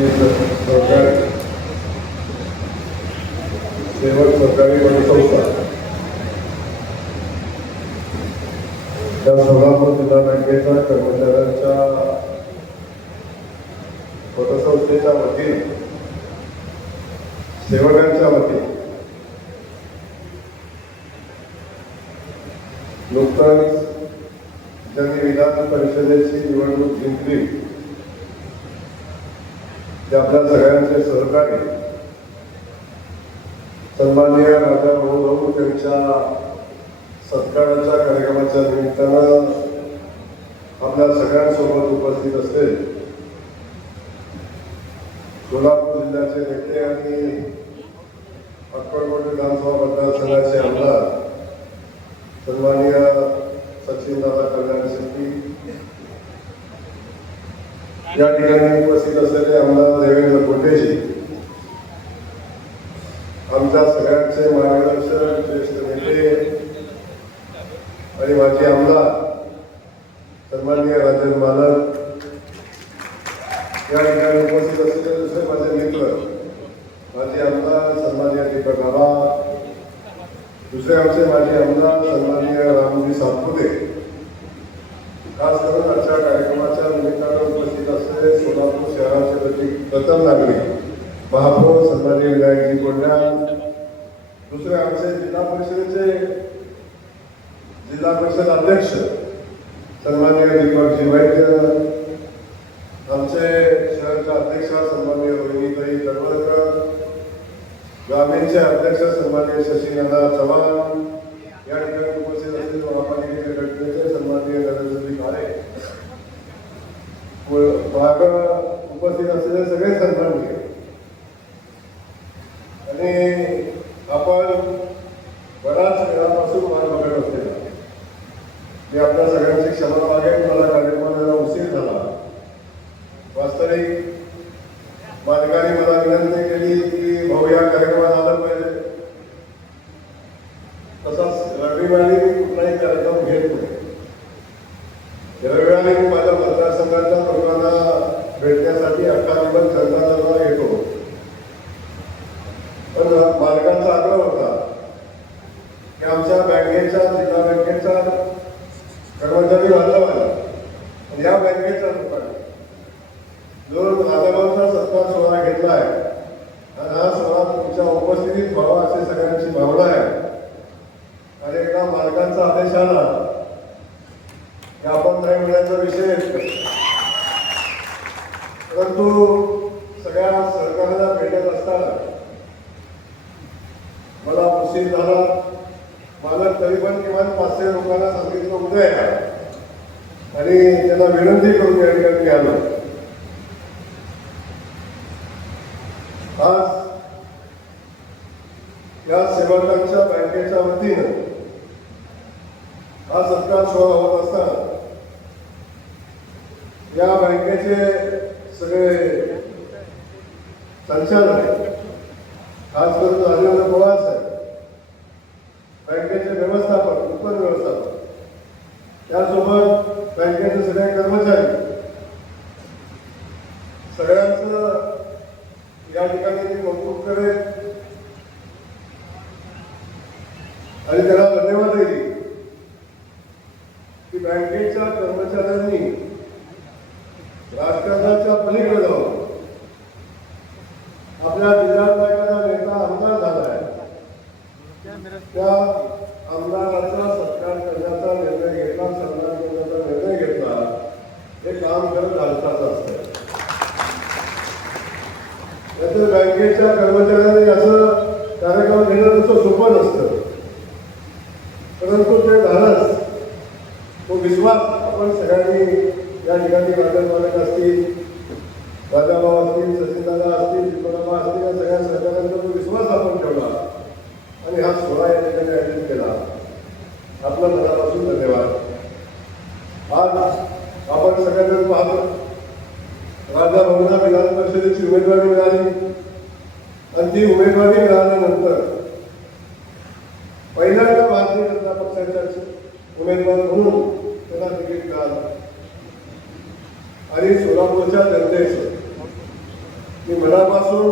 सरकारी सेवक सरकारी पतसंस्था त्या सोलापूर जिल्हा बँकेच्या कर्मचाऱ्यांच्या पतसंस्थेच्या वतीने सेवकांच्या वतीने नुकताच ज्यांनी विधान परिषदेची निवडणूक जिंकली ते आपल्या सगळ्यांचे सहकारी सन्माननीय राजा भाऊ त्यांच्या सत्काराच्या कार्यक्रमाच्या निमित्तानं आपल्या सगळ्यांसोबत उपस्थित असलेले सोलापूर जिल्ह्याचे नेते आणि अक्कलकोट विधानसभा मतदारसंघाचे आमदार सन्माननीय सचिनदादा कल्याण शेट्टी, या ठिकाणी उपस्थित असलेले आमदार देवेंद्र कोटेजी, आमच्या सगळ्यांचे मार्गदर्शक ज्येष्ठ नेते आणि माजी आमदार सन्माननीय राजन मालक, या ठिकाणी उपस्थित असलेले दुसरे माझे मित्र माजी आमदार सन्माननीय दीपक आबा, दुसरे आमचे माजी आमदार सन्माननीय रामजी सातपुते, खास करून आजच्या कार्यक्रमाच्या निमित्तानं उपस्थित असलेले सोलापूर शहराचे प्रथम नागरिक महापौर सन्माननीय विनायकजी कोंढाण, दुसरे आमचे जिल्हा परिषद अध्यक्ष सन्माननीय दीपकजी वैद्य, आमचे शहराच्या अध्यक्ष सन्माननीय रोहिणीताई तळवलकर, ग्रामीणचे अध्यक्ष सन्माननीय शशीनाना चव्हाण, या ठिकाणी उपस्थित असलेले महापालिकेचे गटनेते सन्माननीय नरेंद्रजी काळे, भाग उपस्थित असलेले सगळे सन्माननीय, आणि आपण बराच वेळापासून वाट बघत असलेला मी आपल्या सगळ्यांची क्षमा मागेन, मला कार्यक्रमाला उशीर झाला. वास्तविक मालकाने मला विनंती केली की भाऊ या कार्यक्रमात आलं पाहिजे, तसाच रविवारी मी कुठलाही कार्यक्रम घेत नाही. रविवारी मी माझ्या मतदारसंघाच्या लोकांना भेटण्यासाठी अख्खा दिवस जनता दरबार येतो, पण मालकांचा आग्रह होता की आमच्या बँकेच्या जिल्हा बँकेचा कर्मचारी बांधवांना या बँकेच्या लोकांनी जो राजाभाऊचा सत्कार सोहळा घेतला आहे आणि हा सोहळा तुमच्या उपस्थितीत व्हावा अशी सगळ्यांची भावना आहे. आणि एकदा मालकांचा आदेश आला की आपण नाही मिळण्याचा विषय, परंतु सगळ्या सहकार्याला भेटत असताना मला उशीर झाला. मला तरी पण किमान 500 लोकांना सांगितलं उद्या या, आणि त्यांना विनंती करून या ठिकाणी आलो. आज या सेवकांच्या बँकेच्या वतीनं हा सत्कार सोहळा होत असताना या बँकेचे सगळे संचालक, खास करून राजेंद्र पवार साहेब, बँकेचे व्यवस्थापक, उपव्यवस्थापक, त्यासोबत बँकेचे सगळे कर्मचारी, सगळ्यांचं या ठिकाणी मी कौतुक करेन आणि त्याला धन्यवादही देईन की बँकेच्या कर्मचाऱ्यांनी राजकारणाच्या पलीकडे जाऊन आपल्या जिल्ह्यातला एखादा नेता आमदार झाला आहे, त्या आमदाराचा सत्कार करण्याचा निर्णय घेतला, सन्मान करण्याचा निर्णय घेतला, हे काम करत हालचाल असतं. त्याचं बँकेच्या कर्मचाऱ्यांनी असं कार्यक्रम घेणं तसं सोपं नसतं, परंतु ते झालंच. तो विश्वास आपण सगळ्यांनी या ठिकाणी राजन मालक असतील, राजाभाऊ असतील, सचिनदादा असतील, दीपकबाबा असतील, या सगळ्या सहकाऱ्यांचा तो विश्वास आपण ठेवला आणि हा सोहळा या ठिकाणी आयोजित केला. आपला मनापासून धन्यवाद. आज आपण सगळ्यांना पाहतो, राजाभाऊंना विधान परिषदेची उमेदवारी मिळाली आणि ती उमेदवारी मिळाल्यानंतर पहिल्यांदा भारतीय जनता पक्षाच्या उमेदवार म्हणून त्यांना तिकीट मिळालं आणि सोलापूरच्या जनतेचं मी मनापासून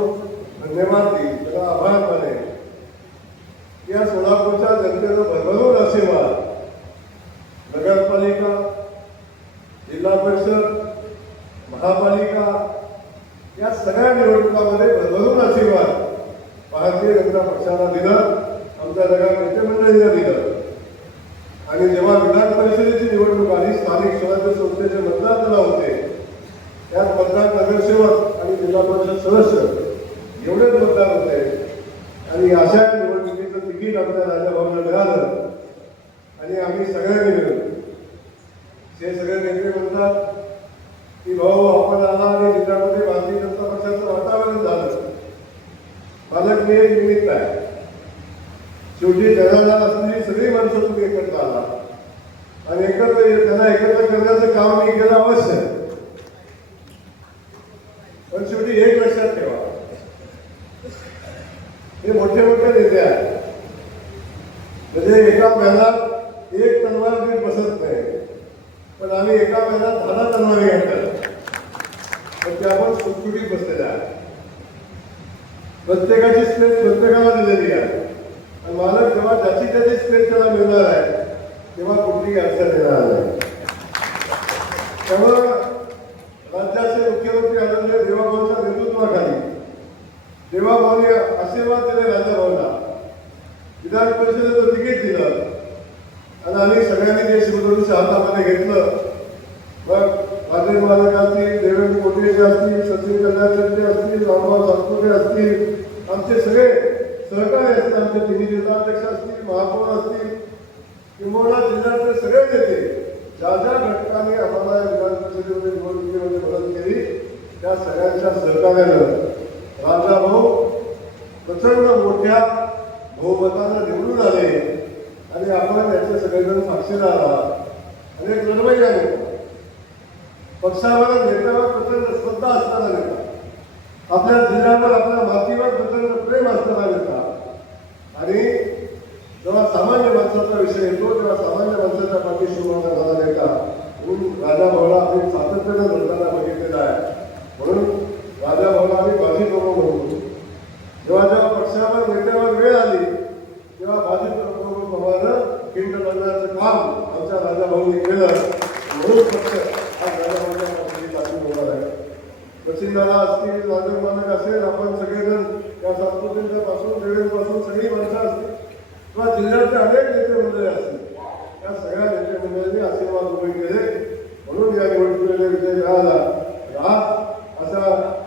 धन्यवाद देईन, त्याला आभार मानेन. या सोलापूरच्या जनतेनं भरभरून आशीर्वाद, नगरपालिका, जिल्हा परिषद, महापालिका या सगळ्या निवडणुकांमध्ये भरभरून आशीर्वाद भारतीय जनता पक्षाला दिला, आमच्या नगर नेते मंडळीला दिलं. आणि जेव्हा विधान परिषदेची निवडणूक आली, स्थानिक स्वराज्य संस्थेचे मतदार त्याला होते, त्यात मतदार नगरसेवक आणि जिल्हा परिषद सदस्य एवढेच मतदार होते. आणि अशा निवडणुकीचं तिकीट आमच्या राजाभाऊला मिळालं आणि आम्ही सगळ्यांनी मिळून, हे सगळे नेते म्हणतात की भाऊ आपण आला आणि जिल्ह्यामध्ये भारतीय जनता पक्षाचं वातावरण झालं. पालक मी एक निमित्त आहे. शेवटी जगाला असलेली सगळी माणसं तुम्ही एकत्र आला आणि त्यांना एकत्र करण्याचं काम मी केलं अवश्य. पण शेवटी एक लक्षात ठेवा, हे मोठे मोठे नेते आहेत, म्हणजे एका महिन्यात एक तलवार नीट बसत नाही, पण आम्ही एका महिन्यात 10 तलवारी घेतल्या, पण त्या आपण सुटसुटीत बसलेल्या आहेत. प्रत्येकाची स्पेस प्रत्येकाला दिलेली आहे आणि मालक जेव्हा ज्याची त्याची स्पेस त्याला मिळणार आहे तेव्हा कुठलीही अडचण येणार नाही. त्यामुळं राज्याचे मुख्यमंत्री आदरणीय देवाभाऊंच्या नेतृत्वाखाली देवाभाऊंनी आशीर्वाद दिले राजाभाऊंना, विधान परिषदेचं तिकीट दिलं आणि आम्ही सगळ्यांनी जे शिवधनुष्य हातामध्ये घेतलं. मग माझे मालक असतील, देवेंद्र कोटेचे असतील, सचिन कल्याण शेट्टी असतील, रामभाऊ सातपुते असतील, आमचे सगळे सहकारी असतील, आमचे तिन्ही जिल्हाध्यक्ष असतील, महापौर असतील, किंवा जिल्ह्यातले सगळे नेते ज्या ज्या घटकांनी आम्हाला विधान परिषदेमध्ये निवडणुकीमध्ये मदत केली त्या सगळ्यांच्या सहकार्यानं राजाभाऊ प्रचंड मोठ्या बहुमतानं निवडून आले आणि आपण याचे सगळेजण साक्षीदार आहात. आणि एक लढवय्या नेता, पक्षावर नेत्यावर प्रचंड श्रद्धा असणारा नेता, आपल्या जिल्ह्यावर आपल्या मातीवर प्रचंड प्रेम असणारा नेता आणि जेव्हा सामान्य माणसाचा विषय येतो तेव्हा सामान्य माणसाच्या पाठीशी उभा झाला नेता म्हणून राजाभाऊला आम्ही सातत्याने लढताना बघितलेला आहे. म्हणून राजाभाऊला आम्ही बाजी प्रभू म्हणतो. जेव्हा जेव्हा पक्षावर नेत्यावर वेळ आली तेव्हा बाजी प्रभू प्रमाणे खिंड करण्याचं काम आमच्या राजाभाऊंनी केलं. म्हणून पक्ष आज राजाभाऊच्या पाठीशी बाजी होणार आहे. सचिनदादा असतील, राजन मालक असेल, आपण सगळेजण या सातपुतेच्या पासून देवेंद्रपासून सगळी माणसं असतील किंवा जिल्ह्यातले अनेक नेते मंडळी असतील, या सगळ्या नेते मंडळींनी आशीर्वाद उभे केले म्हणून या निवडणुकीला विजय मिळाला. असा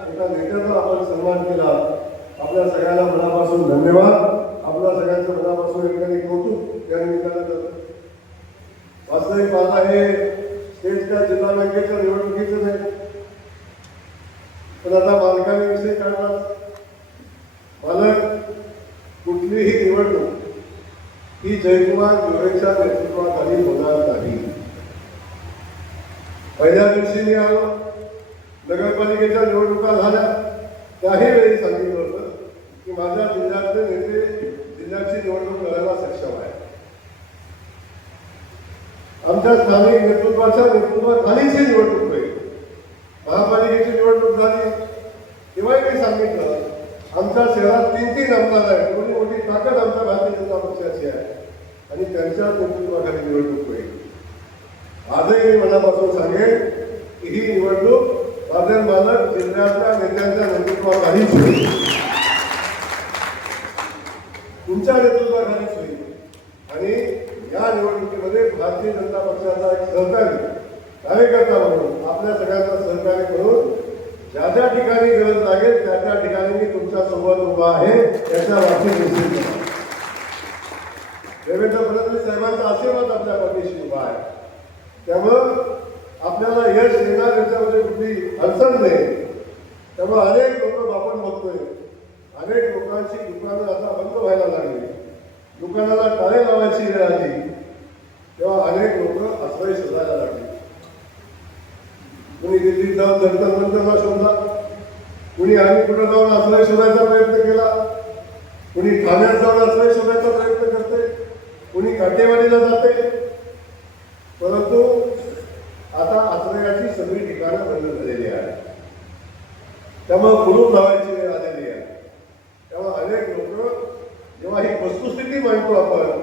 एका नेत्याचा आपण सन्मान केला. आपल्या सगळ्यांना मनापासून धन्यवाद. आपल्या सगळ्यांचं मनापासून एखादी कौतुक या निमित्तानं करतो. वास्तविक पाहता हे स्टेटच्या जिल्हा बँकेच्या निवडणुकीचं नाही, पण आता मालकाने विषय काढला. मालक कुठलीही निवडणूक ही जयकुमार गोरेच्या नेतृत्वाखाली होणार नाही. पहिल्या दिवशी मी आलो, नगरपालिकेच्या निवडणुका झाल्या, त्याही वेळी सांगितलं होतं की माझ्या जिल्ह्यातले नेते जिल्ह्याची निवडणूक लढायला सक्षम आहे. आमच्या स्थानिक नेतृत्वाच्या नेतृत्वाखालीच ही निवडणूक होईल. महापालिकेची निवडणूक झाली तेव्हाही मी सांगितलं आमच्या शहरात 3 आमदार आहेत, एवढी मोठी ताकद आमच्या भारतीय जनता पक्षाची आहे आणि त्यांच्या नेतृत्वाखाली निवडणूक होईल. आजही मी मनापासून सांगेन की ही निवडणूक राजन मालक जिल्ह्यातल्या नेत्यांच्या नेतृत्वाखालीच होईल, तुमच्या नेतृत्वाखालीच होईल. आणि या निवडणुकीमध्ये भारतीय जनता पक्षाचा एक सहकारी कार्यकर्ता म्हणून आपल्या सगळ्यांना सहकार्य करून ज्या ज्या ठिकाणी गरज लागेल त्या त्या ठिकाणी मी तुमच्या सोबत उभा आहे याच्या बाबतीत निश्चित करा. देवेंद्र फडणवीस साहेबांचा आशीर्वाद आपल्या पाठीशी उभा आहे. त्यामुळं आपल्याला यश येणार याच्यामध्ये कुठली अडचण नाही. त्यामुळे अनेक लोक आपण बघतोय, अनेक लोकांची दुकानं आता बंद व्हायला लागली, दुकानाला टाळे लावायची वेळ आली, तेव्हा अनेक लोक आश्रय शोधायला लागले. कुणी दिल्लीत जाऊन जंतर मंतरला शोधला, कुणी आणि कुठं जाऊन आश्रय शोधायचा प्रयत्न केला, कुणी ठाण्यात जाऊन आश्रय शोधायचा प्रयत्न करते, कुणी काटेवाडीला जाते. परंतु आता आश्रयाची सगळी ठिकाणं बंद झालेली आहेत. त्यामुळे कुलूप लावायची वेळ आलेली आहे. तेव्हा अनेक लोक जेव्हा ही वस्तुस्थिती मांडतो आपण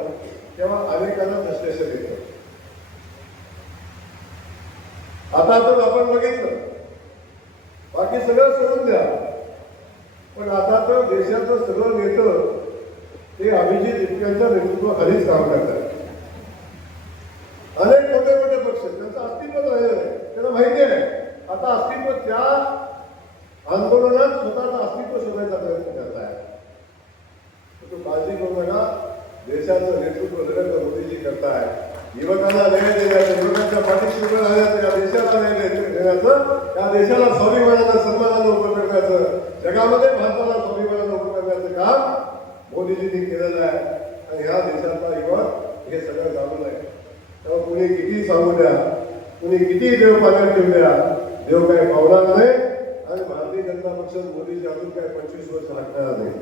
तेव्हा अनेकांना फ्रस्ट्रेशन येतं. आता तर आपण बघितलं, बाकी सगळं सोडून द्या, पण आता तर देशाचं सगळं नेतं ते अभिजित इतक्यांच्या नेतृत्वाखालीच काम करतात. अनेक मोठे मोठे पक्ष त्यांचं अस्तित्व राहिलं नाही, त्यांना माहिती आहे आता अस्तित्व त्या आंदोलनात स्वतःचं अस्तित्व शोधायचा प्रयत्न करत आहे. तो काळजी करू नका, देशाचं नेतृत्व नरेंद्र मोदीजी करताय. युवकांना न्याय देण्याचं, युवकांच्या पाठीशी उभं राहण्याचं, या देशाला न्याय देण्याचं, त्या देशाला स्वाभिमानानं सन्मानानं उभं करण्याचं, जगामध्ये भारताला स्वाभिमानानं उभं करण्याचं काम मोदीजींनी केलेलं आहे. आणि ह्या देशातला युवक हे सगळं जाणून आहे. तेव्हा कुणी किती सांगू द्या, कुणी किती देव पाण्यात ठेवू द्या, देव काही पावणार नाही आणि भारतीय जनता पक्ष मोदीजी अजून काही 25 वर्ष हटणार नाही.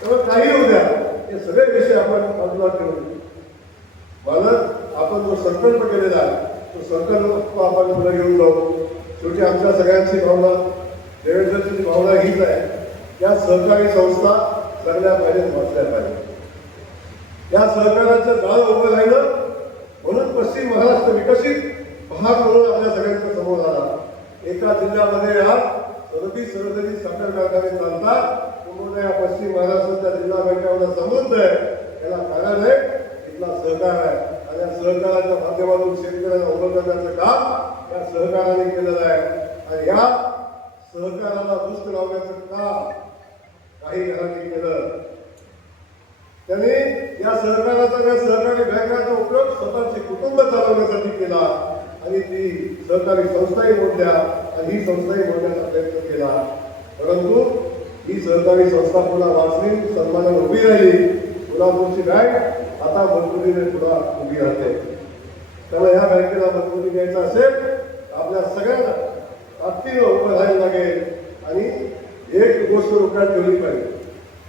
तेव्हा काही होऊ द्या, हे सगळे विषय आपण बाजूला ठेवू. मला आपण जो संकल्प केलेला आहे तो संकल्प आपण पुढे घेऊन जाऊ. शेवटी आमच्या सगळ्यांची भावना, देवेंद्रची भावना हीच आहे, या सहकारी संस्था जगल्या पाहिजेत, वाचल्या पाहिजे. या सहकाराचं जाळं उभं राहिलं म्हणून पश्चिम महाराष्ट्र विकसित भाग म्हणून आपल्या सगळ्यांच्या समोर आला. एका जिल्ह्यामध्ये आज 37 साखर कारखाने चालतात. या पश्चिम महाराष्ट्राच्या जिल्हा बँकेमध्ये समृद्ध आहे, याला कारण आहे इथला सहकार आहे. आणि या सहकाराच्या माध्यमातून शेतकऱ्यांना उभं करण्याचं काम या सहकाराने केलेलं आहे. आणि या सहकाराला दुष्ट लावण्याचं काम काही जणांनी केलं. त्यांनी या सहकाराचा, या सहकारी बँकाचा उपयोग स्वतःचे कुटुंब चालवण्यासाठी केला आणि ती सहकारी संस्थाही मोडल्या आणि ही संस्थाही मोडण्याचा प्रयत्न केला. परंतु ही सहकारी संस्था पुन्हा वाचली, सन्मानाने उभी राहिली. कोल्हापूरची बँक आता मजबुतीने पुन्हा उभी राहते. त्यामुळे ह्या बँकेला मजबुती द्यायचा असेल आपल्या सगळ्यांना ताकदीनं उभं राहायला लागेल आणि एक गोष्ट डोक्यात ठेवली पाहिजे.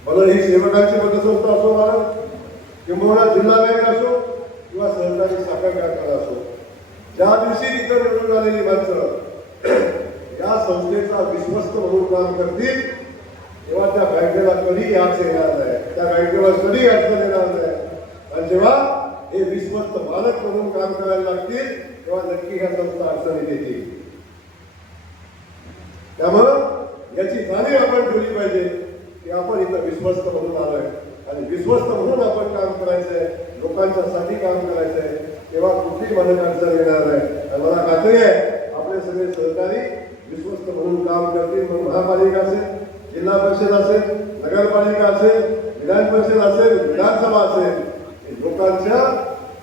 भलं ही सेवकांची पतसंस्था असो, मला किंबहुना जिल्हा बँक असो किंवा सहकारी साखर कारखाना असो, ज्या दिवशी तिथं निवडून आलेली माणसं या संस्थेचा विश्वस्त म्हणून काम करतील तेव्हा त्या बँकेला कधी याच येणार नाही, त्या बँकेला कधी अडचण येणार नाही. आणि जेव्हा हे विश्वस्त मालक म्हणून काम करायला लागतील तेव्हा नक्की ह्या संस्था अडचणीत येतील. त्यामुळं याची जाणीव आपण ठेवली पाहिजे की आपण इथं विश्वस्त म्हणून आलोय आणि विश्वस्त म्हणून आपण काम करायचंय, लोकांच्या साठी काम करायचंय. तेव्हा कुठली मदत अडचण येणार नाही. आणि मला खात्री आहे आपले सगळे सहकारी विश्वस्त म्हणून काम करतील. मग महापालिका असेल, जिल्हा परिषद असेल, नगरपालिका असेल, विधान परिषद असेल, विधानसभा असेल, लोकांच्या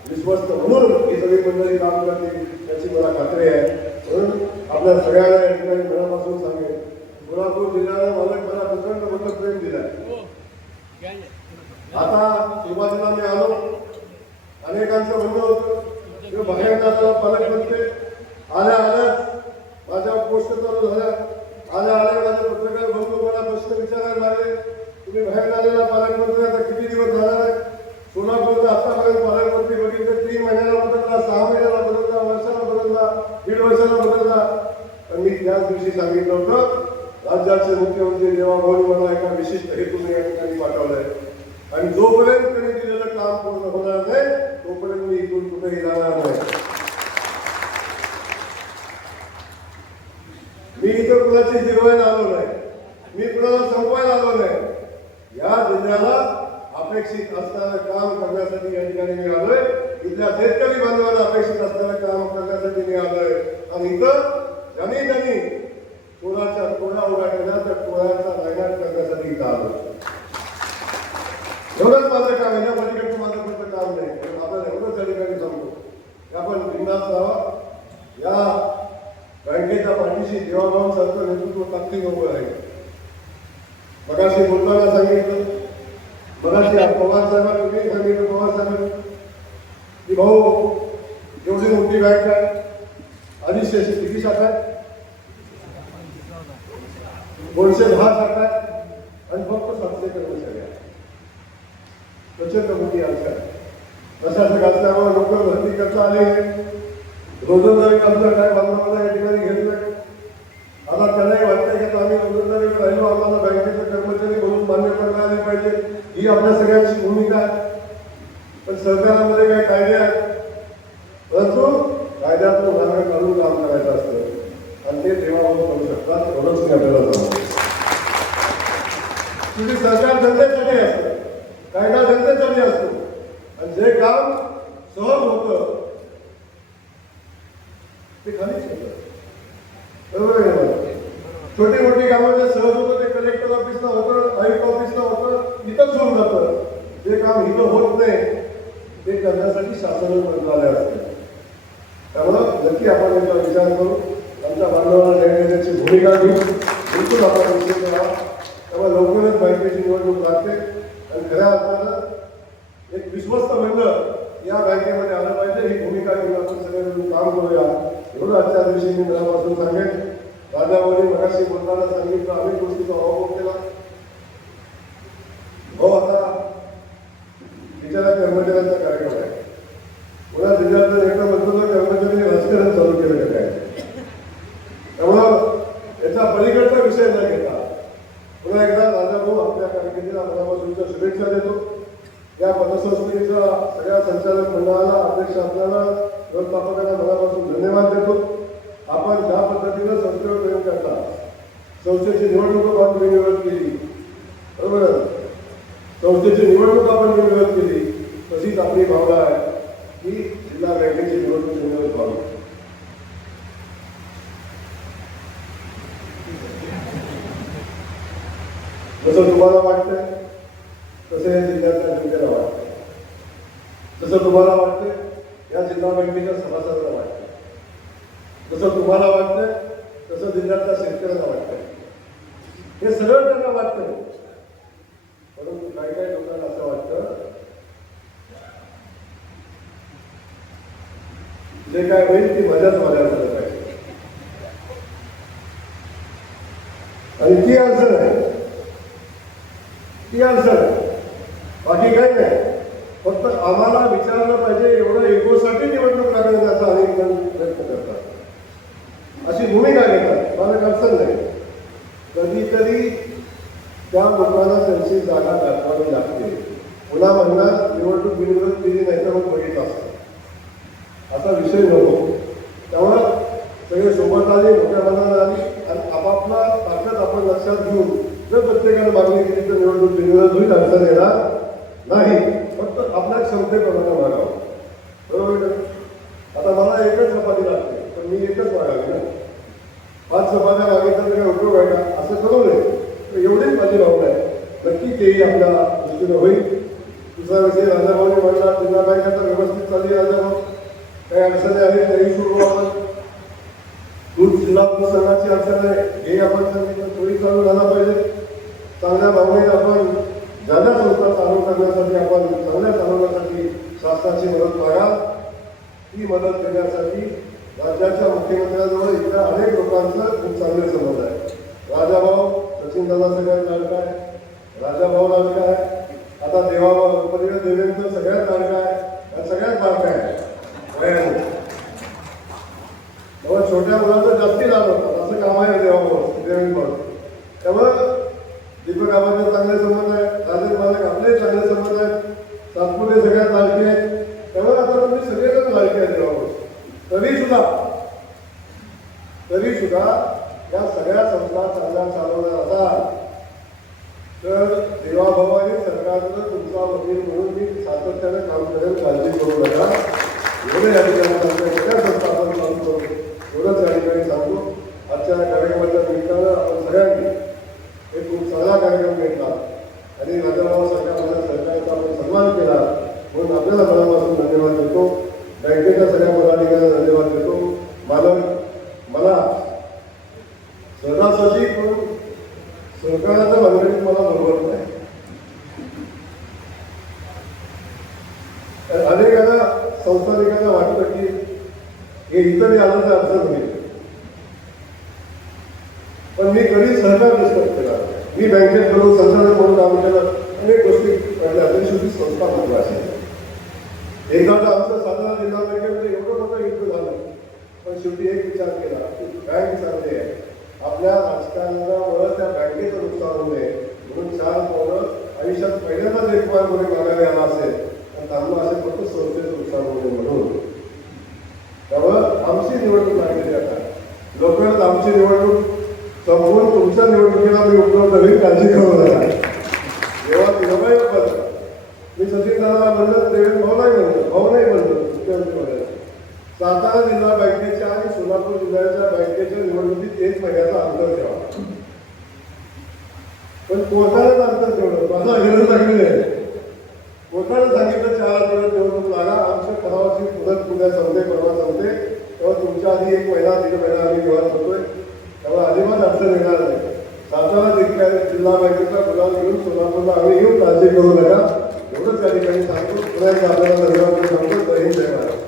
विश्वस्त म्हणून ही सगळी मंडळी काम करतील याची मला खात्री आहे. म्हणून आपल्या सगळ्यांना या ठिकाणी मनापासून सांगेन, कोल्हापूर जिल्ह्याला मला प्रचंड मोठं प्रेम दिलंय. आता सुरुवातीला मी आलो, अनेकांचं म्हणणं होतं बाहेर जातो पालकमंत्री, आल्या माझ्या पोस्ट चालू झाल्या, आल्या माझे पत्रकार बंधू मला प्रश्न विचारायला लागले, तुम्ही बाहेर झालेला पालकमंत्री आता किती दिवस झाला आहे? सोलापूरचा आतापर्यंत पालकमंत्री बघितले 3 महिन्याला बदलला, 6 महिन्याला बदलला, वर्षाला बदलला, 1.5 वर्षाला बदलला. तर मी त्याच दिवशी सांगितलं होतं राज्याचे मुख्यमंत्री देवाभाऊनी मला एका विशिष्ट हेतूने या ठिकाणी पाठवलंय आणि जोपर्यंत त्यांनी दिलेलं काम पूर्ण होणार नाही तोपर्यंत मी इथून कुठेही जाणार नाही. मी इथं कुणाची जिरवायला आलो नाही, मी कुणाला संपवायला आलो नाही. या जिल्ह्याला अपेक्षित असणारं काम करण्यासाठी या ठिकाणी मी आलोय. इथल्या शेतकरी बांधवांना अपेक्षित असणारं काम करण्यासाठी मी आलोय. आणि इथं ज्यांनी कोणाच्या कोणा उभा केला तर कोणाचा नायनाट करण्यासाठी इथं आलोय. एवढंच माझं काम आहे, या पलीकडचं माझं फक्त काम नाही. आपल्याला एवढंच या ठिकाणी सांगतो आपण बिंदास राहावा. या बँकेच्या पाठीशी देवाभाऊ सरकार नेतृत्व ताकदीने उभं राहील. मगाशी बोलताना सांगितलं, मगाशी पवार साहेबांनी तुम्ही सांगितलं, पवार साहेब की भाऊ एवढी मोठी बँक आहे, 250 किती शाखा आहे, 210 शाखा आहे आणि फक्त 700 कर्मचारी आहेत. प्रचंड मोठी आशा आहे. प्रशासक असल्यामुळे लोक भरती करता आले, रोजंदारी आमचं काय बांधवाला या ठिकाणी घेतलंय. आता आता त्यांनाही वाटतं की आता आम्ही उमेदवारीवर राहिलो, आम्हाला बँकेचे कर्मचारी म्हणून मान्यता मिळाली पाहिजे, ही आपल्या सगळ्यांची भूमिका आहे. पण सरकारामध्ये काही कायदे आहेत, परंतु कायद्यातून मार्ग काढून काम करायचं असतं आणि ते देवाभाऊ करू शकतात. एवढंच मी आपल्याला सांगतो. तुझी सरकार जनतेसाठी असतं, कायदा जनतेसाठी असतो आणि जे काम सहज होतं ते खालीच होतं. बरोबर आहे मला? छोटी मोठी कामं जे सहज होतं ते कलेक्टर ऑफिसला होतं, आयुक्त ऑफिसला होतं, इथंच होऊन जातं. जे काम इथं होत नाही ते करण्यासाठी शासन मंत्रालय असते. त्यामुळं नक्की आपण याचा विचार करू, आमच्या बांधवांना न्याय देण्याची भूमिका घेऊ, बिलकुल आपण विषय करा. त्यामुळे लवकरच बँकेची निवडणूक लागते आणि खऱ्या अर्थानं एक विश्वस्त मंडळ या बँकेमध्ये आलं पाहिजे, ही भूमिका घेऊन आपण सगळे मिळून काम करूया. एवढं आजच्या दिवशी मी मनापासून सांगेन. राजाभाऊनी मगाशी बोलताना सांगितलं, अनेक गोष्टीचा अवघड केला. हो, आता बिचारा कर्मचाऱ्यांचा कार्यक्रम आहे. पुन्हा जिल्ह्यातलं एकदा म्हणतो तर कर्मचाऱ्यांनी राजकारण चालू केलं काय. त्यामुळं याचा पलीकडचा विषय न घेता पुन्हा एकदा राजाभाऊ आपल्या कारकिर्दीला मनापासूनच्या शुभेच्छा देतो. या पतसंस्थेच्या सगळ्या संचालक मंडळाला, अध्यक्ष आपल्याला, व्यवस्थापकांना मनापासून धन्यवाद देतो. आपण ज्या पद्धतीनं संस्थेवर प्रेम करता, संस्थेची निवडणूक आपण बिनविरोध केली, बरोबर, संस्थेची निवडणूक आपण बिनविरोध केली, तशीच आपली भावना आहे की जिल्हा बँकेची निवडणूक बिनविरोध व्हावी. जसं तुम्हाला वाटतंय तसं या जिल्ह्यातल्या जनतेला वाटतं, जसं तुम्हाला वाटतंय या जिल्हा बँकेच्या सभासदांना वाटतं, जसं तुम्हाला वाटतंय तसं जिल्ह्यातल्या शेतकऱ्यांना वाटतंय. हे सगळं त्यांना वाटतं. परंतु काही काही लोकांना असं वाटतं जे काय होईल ती मजाच माझ्या झालं पाहिजे, आणि ती अडचण आहे, ती अडचण आहे. बाकी काही नाही. फक्त आम्हाला विचारलं पाहिजे एवढं एकोसाठी निवडणूक लागण्याचा अनेक जण प्रयत्न करतात, अशी भूमिका घेतात. मला अडचण नाही. कधीतरी त्या लोकांना त्यांची जागा दाखवावी लागते. पुन्हा म्हणणार निवडणूक बिनविरोध केली नाही तर मग बघित असतं, असा विषय नको. त्यामुळं सगळे सोबत आले, मोठ्या मनानं आली आणि आपापला ताकद आपण लक्षात घेऊन जर प्रत्येकाने मागणी केली तर निवडणूक बिनविरोध होईल, अडचण येणार नाही. फक्त आपल्या क्षमतेप्रमाणे मागावं, बरोबर. आता मला एकच चपाती लागते पण मी एकच मागावी ना. 5 चपात्या मागितल्या तर काय उपयोग आहे का? असं करू नये. एवढीच माझी भावना आहे. नक्की तेही आपल्या दृष्टीने होईल. दुसरा विषय राजाभाऊने म्हणला, जिल्हा बँक आता व्यवस्थित चालली. राजाभाऊ काही अडचणी आहेत त्याही सुरू आपण दूध जिल्हा संघाची अडचण आहे हे आपण सांगितलं, थोडी चालू झाला पाहिजे. चांगल्या भावनेने आपण ज्या संस्था चालू करण्यासाठी, आपण चांगल्या चालवण्यासाठी शासनाची मदत मागा. ती मदत देण्यासाठी राज्याच्या मुख्यमंत्र्यांजवळ इथल्या अनेक लोकांचं खूप चांगले संबंध आहे. राजाभाऊ सचिन दादा सगळ्यात लाडका आहे, राजाभाऊ लाडका आहे, आता देवेंद्र सगळ्यात लाडका आहे, आणि सगळ्यात लाडका आहे तेव्हा छोट्या मुलांचं जास्ती लाभ होतात. असं काम आहे देवेंद्र. त्यामुळं दीपक आबाचे चांगले संबंध आहेत, राजेश मालक आपले चांगले संबंध आहेत, सातपुते सगळ्यात लाडके आहेत. त्यामुळे आता तुम्ही सगळेजण लाडके आहेत देवाभाऊ. तरी सुद्धा या सगळ्या संस्था चांगल्या चालवणार असतात तर देवाभावाने सरकारनं तुमचा वकील म्हणून मी सातत्याने काम करेल, काळजी करू नका. एवढे या ठिकाणी सगळ्या संस्था आपण चालू करू, एवढंच या ठिकाणी सांगतो. आजच्या कार्यक्रमाच्या निमित्तानं आपण सगळ्यांनी एक खूप चांगला कार्यक्रम घेतला आणि राजाभावासारख्या माझ्या सरकारचा आपण सन्मान केला म्हणून आपल्याला मनापासून धन्यवाद देतो. बँकेच्या सगळ्या पदाधिकाऱ्यांना धन्यवाद देतो. मला सहजासहजी पण सरकारच्या भानगडीत मला बरोबर नाही. अनेकांना संस्थानिकांना वाटतं की हे इतरही आलं तर अडचण होईल, पण मी कधी सहकार डिस्कस केला. मी बँकेत करून संचालक म्हणून काम केलं, अनेक गोष्टी कळल्या. तरी शेवटी संस्था महत्वाची. एखादा आमचं साधारण जिल्हा बँकेमध्ये एवढं मोठं युद्ध झालं, पण शेवटी एक विचार केला की बँक चांगली आहे, आपल्या राजकारणामुळे त्या बँकेचं नुकसान होऊ नये म्हणून 4 पावलं आयुष्यात पहिल्यांदाच एक पाय कोणी मागायला आला असेल तर त्यांना असे फक्त संस्थेचं नुकसान होऊ नये म्हणून. त्यामुळं आमची निवडणूक लागलेली आता लवकरच आमची निवडणूक संपूर्ण तुमच्या निवडणुकीला मी उपलब्ध होईल, काळजी करू नका. जेव्हा निर्भय पद मी सचिन दादा म्हणलं, देवेंद्र भाऊ नाही म्हणलं, भाऊ नाही म्हणलं, मुख्यमंत्री सातारा जिल्हा बँकेच्या आणि सोलापूर जिल्ह्याच्या बँकेच्या निवडणुकीत 1 महिन्याचा अंतर ठेवा. पण कोर्टानेच अंतर ठेवलं, माझा गरज लागली आहे. कोर्टाने सांगितलं 4 आठवड्यात निवडणूक लागा, आमच्या ठरावाची मुदत उद्या संपते, परवा संपते, तेव्हा तुमच्या आधी 1 महिना 1.5 महिना आम्ही निवास होतोय, तेव्हा अजिबात अडचण येणार नाही. सातारा जिल्हा बँकेचा गुलाल घेऊन सोलापूरला आम्ही येऊ, काळजी करू नका. एवढंच त्या ठिकाणी सांगतो. पुन्हा एकदा आपल्याला धन्यवाद सांगतो. जय हिंद, जय महाराष्ट्र.